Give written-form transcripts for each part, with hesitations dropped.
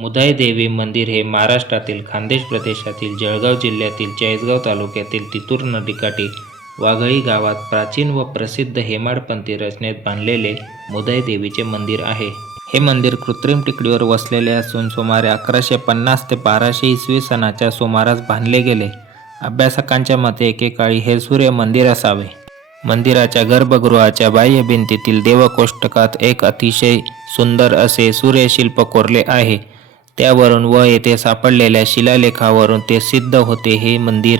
मुदाई देवी मंदिर हे महाराष्ट्रातील खान्देश प्रदेशातील जळगाव जिल्ह्यातील चाळीसगाव तालुक्यातील तितूर नदीकाठी वाघळी गावात प्राचीन व प्रसिद्ध हेमाडपंथी रचनेत बांधलेले मुदाई देवीचे मंदिर आहे. हे मंदिर कृत्रिम टेकडीवर वसलेले असून सुमारे 1150 ते 1200 इसवी सनाच्या सुमारास बांधले गेले. अभ्यासकांच्या मते एकेकाळी हे सूर्य मंदिर असावे. मंदिराच्या गर्भगृहाच्या बाह्य भिंतीतील देवकोष्टकात एक अतिशय सुंदर असे सूर्यशिल्प कोरले आहे. त्यावरून व येथे सापडलेल्या शिलालेखावरून ते सिद्ध होते. हे मंदिर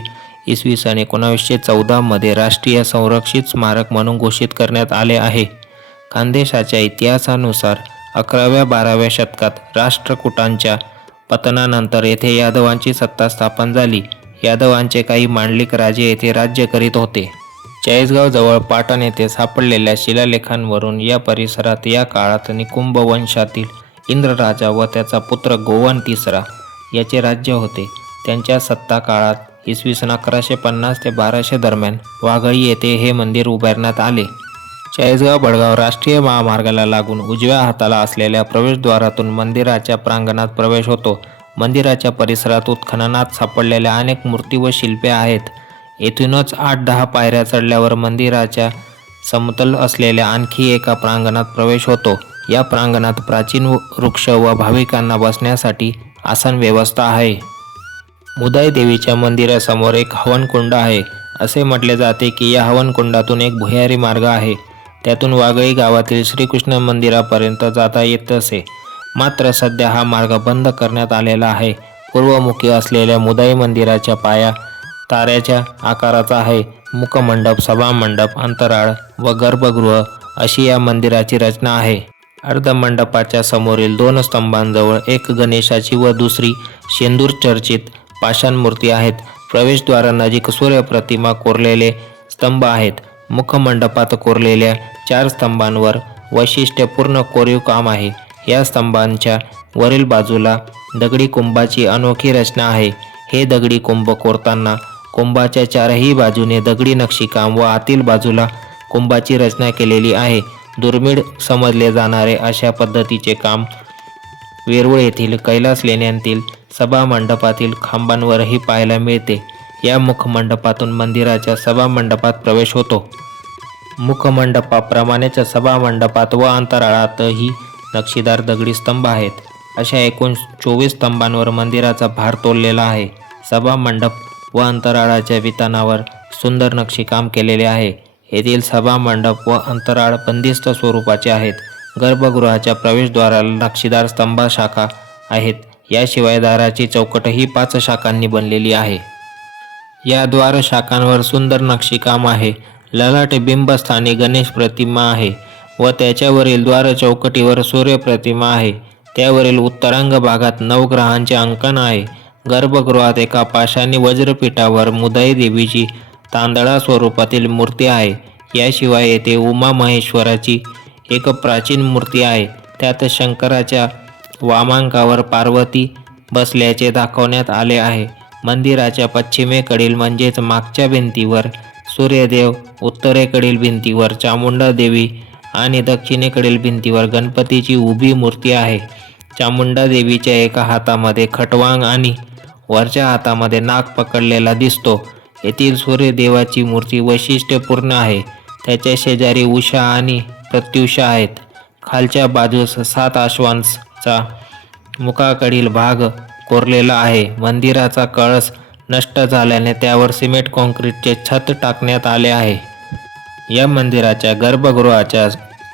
इसवी सन 1914 मध्ये राष्ट्रीय संरक्षित स्मारक म्हणून घोषित करण्यात आले आहे. खानदेशाच्या इतिहासानुसार 11व्या-12व्या शतकात राष्ट्रकूटांच्या पतनानंतर येथे यादवांची सत्ता स्थापन झाली. यादवांचे काही मांडलिक राजे येथे राज्य करीत होते. चाळीसगाव जवळ पाटण येथे सापडलेल्या शिलालेखांवरून या परिसरात या काळात निकुंभ वंशातील इंद्रराजा व त्याचा पुत्र गोवन तिसरा याचे राज्य होते. त्यांच्या सत्ता काळात इसवी सन 1150 ते 1200 दरम्यान वाघळी येथे हे मंदिर उभारण्यात आले. चाळीसगाव-बडगाव राष्ट्रीय महामार्गाला लागून उजव्या हाताला असलेल्या प्रवेशद्वारातून मंदिराच्या प्रांगणात प्रवेश होतो. मंदिराच्या परिसरात उत्खननात सापडलेल्या अनेक मूर्ती व शिल्पे आहेत. येथूनच 8-10 पायऱ्या चढल्यावर मंदिराच्या समतल असलेल्या आणखी एका प्रांगणात प्रवेश होतो. या प्रांगणात प्राचीन वृक्ष व भाविकांना बसण्यासाठी आसन व्यवस्था आहे. मुदाई देवीच्या मंदिरासमोर एक हवनकुंड आहे. असे म्हटले जाते की या हवनकुंडातून एक भुयारी मार्ग आहे. त्यातून वाघळी गावातील श्रीकृष्ण मंदिरापर्यंत जाता येत असे. मात्र सध्या हा मार्ग बंद करण्यात आलेला आहे. पूर्वमुखी असलेल्या मुदाई मंदिराच्या पाया ताऱ्याच्या आकाराचा आहे. मुखमंडप, सभामंडप, अंतराळ व गर्भगृह अशी या मंदिराची रचना आहे. अर्धमंडपाच्या समोरील 2 स्तंभांजवळ एक गणेशाची व दुसरी शेंदूर चर्चित पाषाण मूर्ती आहेत. प्रवेशद्वारानजीक सूर्यप्रतिमा कोरलेले स्तंभ आहेत. मुखमंडपात कोरलेल्या 4 स्तंभांवर वैशिष्ट्यपूर्ण कोरीव काम आहे. या स्तंभांच्या वरील बाजूला दगडी कुंभाची अनोखी रचना आहे. हे दगडी कुंभ कोरताना कुंभाच्या 4ही बाजूने दगडी नक्षीकाम व आतील बाजूला कुंभाची रचना केलेली आहे. दुर्मिळ समजले जाणारे अशा पद्धतीचे काम वेरूळ येथील कैलास लेण्यांतील सभामंडपातील खांबांवरही पाहायला मिळते. या मुखमंडपातून मंदिराच्या सभामंडपात प्रवेश होतो. मुखमंडपाप्रमाणेच सभामंडपात व अंतराळातही नक्षीदार दगडी स्तंभ आहेत. अशा एकूण 24 स्तंभांवर मंदिराचा भार तोललेला आहे. सभामंडप व अंतराळाच्या वितानावर सुंदर नक्षीकाम केलेले आहे. येथील सभामंडप व अंतराळ बंदिस्त स्वरूपाचे आहेत. गर्भगृहाच्या प्रवेशद्वाराला नक्षीदार स्तंभशाखा आहेत. याशिवाय दाराची चौकटही 5 शाखांनी बनलेली आहे. या द्वारशाखांवर सुंदर नक्षीकाम आहे. ललाट बिंबस्थानी गणेश प्रतिमा आहे व त्याच्यावरील द्वार चौकटीवर सूर्य प्रतिमा आहे. त्यावरील उत्तरांग भागात नवग्रहांचे अंकन आहे. गर्भगृहात एका पाषाणी वज्रपीठावर मुदाई देवीची तांदळा स्वरूपातील मूर्ती आहे. याशिवाय येथे उमा महेश्वराची एक प्राचीन मूर्ती आहे. त्यात शंकराच्या वामांकावर पार्वती बसल्याचे दाखवण्यात आले आहे. मंदिराच्या पश्चिमेकडील म्हणजेच मागच्या भिंतीवर सूर्यदेव, उत्तरेकडील भिंतीवर चामुंडा देवी आणि दक्षिणेकडील भिंतीवर गणपतीची उभी मूर्ती आहे. चामुंडा देवीच्या एका हातामध्ये खटवांग आणि वरच्या हातामध्ये नाग पकडलेला दिसतो. येथील सूर्यदेवाची मूर्ती वैशिष्ट्यपूर्ण आहे. त्याच्या शेजारी उषा आणि प्रत्युषा आहेत. खालच्या बाजूस 7 अश्वांचा मुखाकडील भाग कोरलेला आहे. मंदिराचा कळस नष्ट झाल्याने त्यावर सिमेंट काँक्रीटचे छत टाकण्यात आले आहे. या मंदिराच्या गर्भगृहाच्या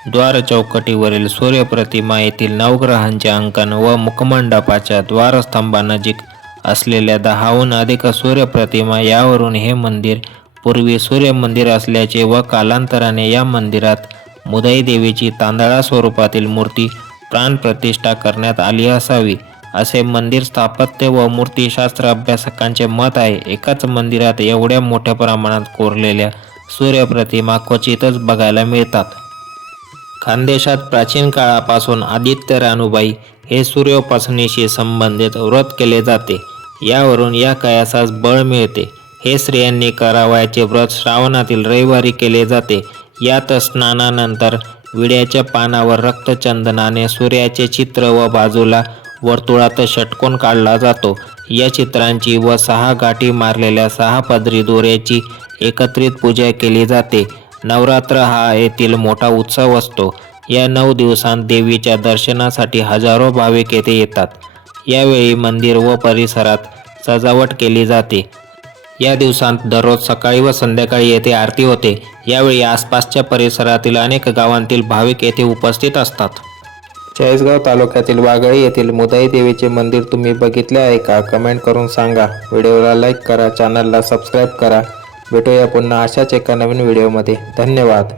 द्वार चौकटीवरील सूर्यप्रतिमा येथील नवग्रहांचे अंकन व मुखमंडपाच्या द्वारस्तंभानजीक असलेल्या 10हून अधिक सूर्यप्रतिमा यावरून हे मंदिर पूर्वी सूर्य मंदिर असल्याचे व कालांतराने या मंदिरात मुदाई देवीची तांदळा स्वरूपातील मूर्ती प्राणप्रतिष्ठा करण्यात आली असावी असे मंदिर स्थापत्य व मूर्तिशास्त्र अभ्यासकांचे मत आहे. एकाच मंदिरात एवढ्या मोठ्या प्रमाणात कोरलेल्या सूर्यप्रतिमा क्वचितच बघायला मिळतात. खानदेशात प्राचीन काळापासून आदित्य रानूबाई हे सूर्योपासनेशी संबंधित व्रत केले जाते. यावरून या कयासास बळ मिळते. हे स्त्रियांनी करावयाचे व्रत श्रावणातील रविवारी केले जाते. यात स्नानानंतर विड्याच्या पानावर रक्तचंदनाने सूर्याचे चित्र व बाजूला वर्तुळात षटकोन काढला जातो. या चित्रांची व 6 गाठी मारलेल्या 6 पदरी दोऱ्याची एकत्रित पूजा केली जाते. नवरात्र हा येथील मोठा उत्सव असतो. या 9 दिवसांत देवीच्या दर्शनासाठी हजारो भाविक येथे येतात. यावेळी मंदिर व परिसरात सजावट केली जाते. या दिवसांत दररोज सकाळी व संध्याकाळी येथे आरती होते. यावेळी आसपासच्या परिसरातील अनेक गावांतील भाविक येथे उपस्थित असतात. चाळीसगाव तालुक्यातील वाघळी येथील मुदाई देवीचे मंदिर तुम्ही बघितले आहे का? कमेंट करून सांगा. व्हिडिओला लाईक करा, चॅनलला सबस्क्राईब करा. भेटूया पुन्हा अशाच एका नवीन व्हिडिओमध्ये. धन्यवाद.